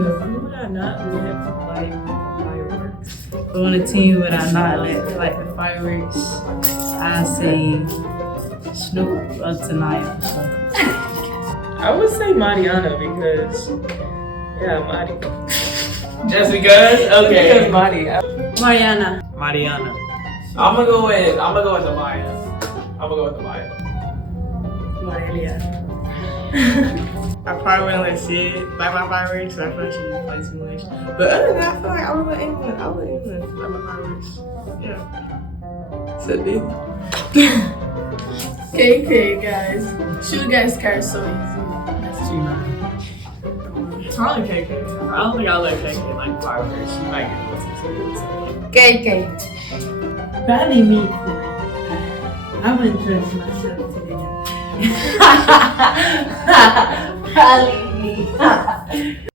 Who would I not let light fireworks? On a team would I not let light the fireworks? I say Snoop or Tanaya for sure. I would say Mariana because, yeah, Mari. Just because? Okay. Because Mari. Mariana. Mariana. I'm gonna go with the Maya. I'm gonna go with the Maya. Morelia. I probably wouldn't let Sid light my fireworks, so I feel like she just play too much. But other than that, I feel like I would let anyone light my fireworks. Yeah. Said me. KK, guys. Shoot guys car so easy. That's too much. Probably KK. I don't think I'll let KK light fireworks. She might get what's KK. Probably me, Corey. I wouldn't trust myself today. Probably me.